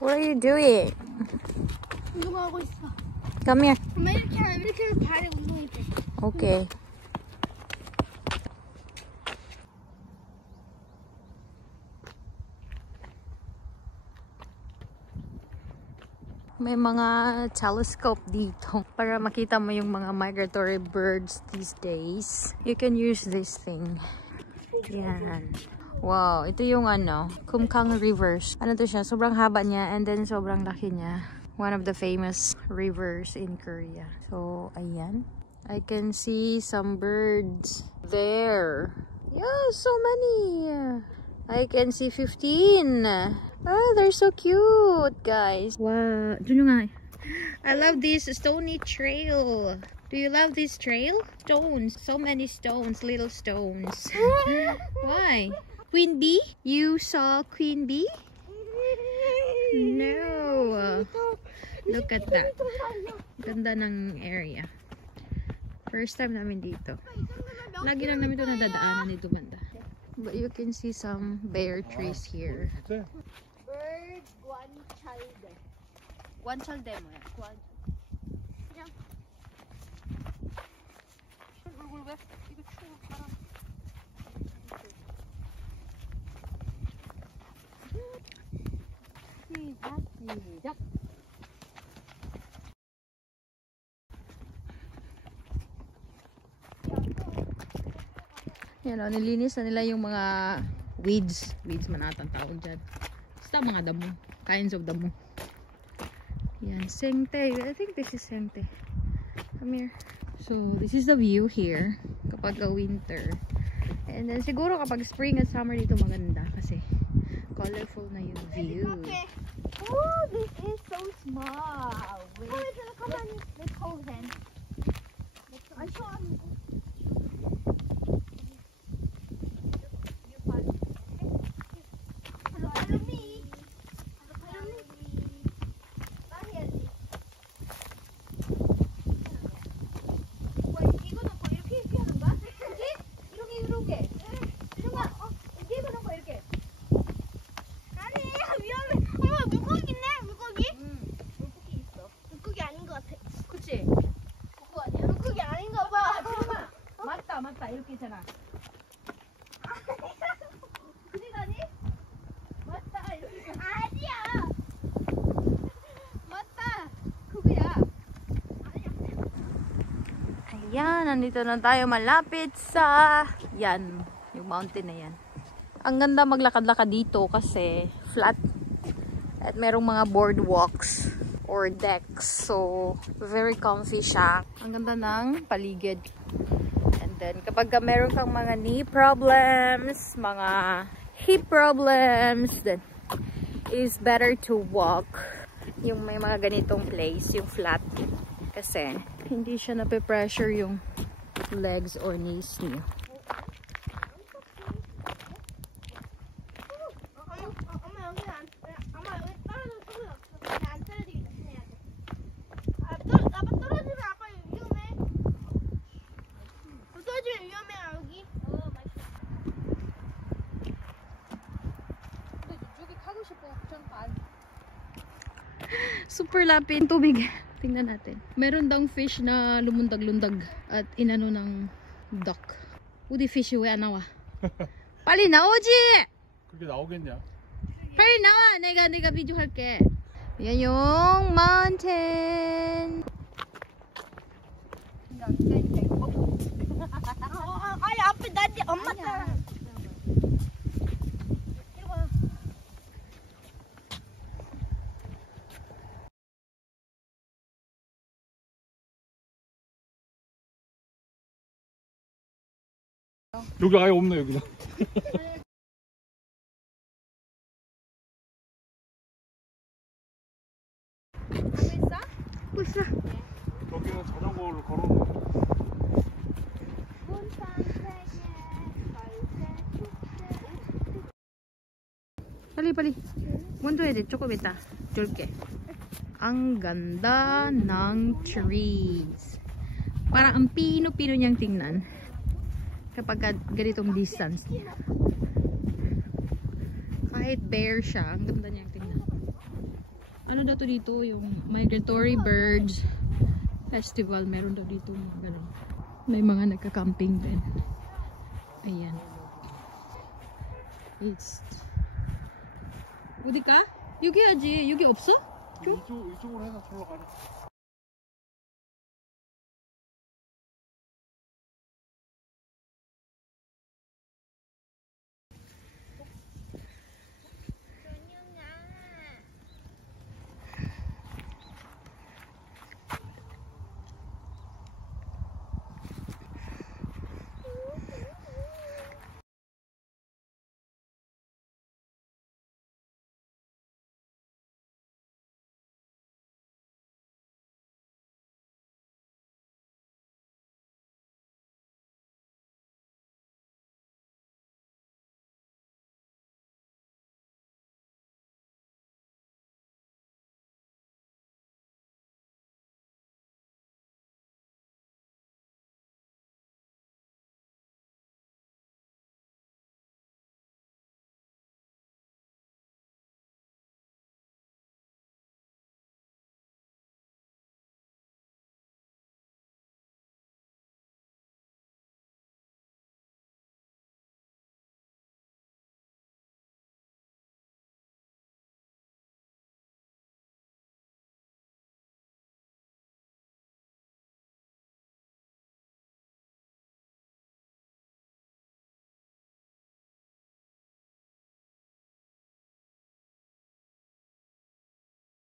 What are you doing? 운동하고 있어. Come here. 엄마 이렇게 하면 발에 운동이 돼. Okay. May mga telescope dito para makita mo yung mga migratory birds these days. You can use this thing. Yan. Wow, ito yung ano, Kumkang Rivers. Ano to siya? Sobrang haba niya and then sobrang laki niya. One of the famous rivers in Korea. So, ayan. I can see some birds there. Yeah, so many. I can see 15. Oh, they're so cute, guys. Wow. I love this stony trail. Do you love this trail? Stones. So many stones. Little stones. Why? Queen bee? You saw queen bee? No. Look at that. Ganda ng area. First time namin dito. Lagi lang namin ito nadadaanan dito banda. But you can see some bare trees here. bird guanchalde. Guanchalde mo yan. 그냥 얼굴 왜 이거 추워 바람. 시작. Yan o, nilinis na nila yung mga weeds. Weeds man atang tawag dyan. Basta mga damo. Kinds of damo. Yan, sengte. I think this is sengte. Come here. So, this is the view here. Kapag winter. And then, siguro kapag spring at summer dito maganda. Kasi, colorful na yung view. Oh, this is so small. Wait. Come on, let's hold hands. I saw him. 맞다 이렇게 있잖아. 그지 가니? 맞다 이렇게. 아니야. 맞다. 그거야. Ayan, nandito na tayo malapit sa yan, yung mountain na yan. Ang ganda maglakad-lakad dito kasi flat at merong mga boardwalks or decks. So, very comfy siya. Ang ganda ng paligid. Then, kapag meron kang mga knee problems, mga hip problems, then is better to walk yung may mga ganitong place, yung flat. Kasi, hindi siya nape-pressure yung legs or knees niyo. Super lapit tubig. Tingnan natin. Meron daw fish na lumundag-lundag at inano ng duck. 우리 fish 왜 안 나와? 빨리 나오지! 그게 나오겠냐? 빨리 나와! 내가 비디오 할게. Yan yung mountain. 아니 앞에 나지 엄마 따라. 여기 아예 없네 여기는. 하고 있어? 여기는 자전거를 걸어놓은. 빨리 먼저 해야 돼. 조금 이따 줄게. Ang ganda ng trees. Parang ang pino-pino niyang tingnan kapag ganitong distance. Kahit bare siya, ang ganda niyang tingnan. ano daw to dito, yung migratory birds festival, meron daw dito mga ganun. May mga nagka-camping din. Ayan. It's 어디가? 여기 하지. 여기 없어? 이쪽으로 해서 저로 가자.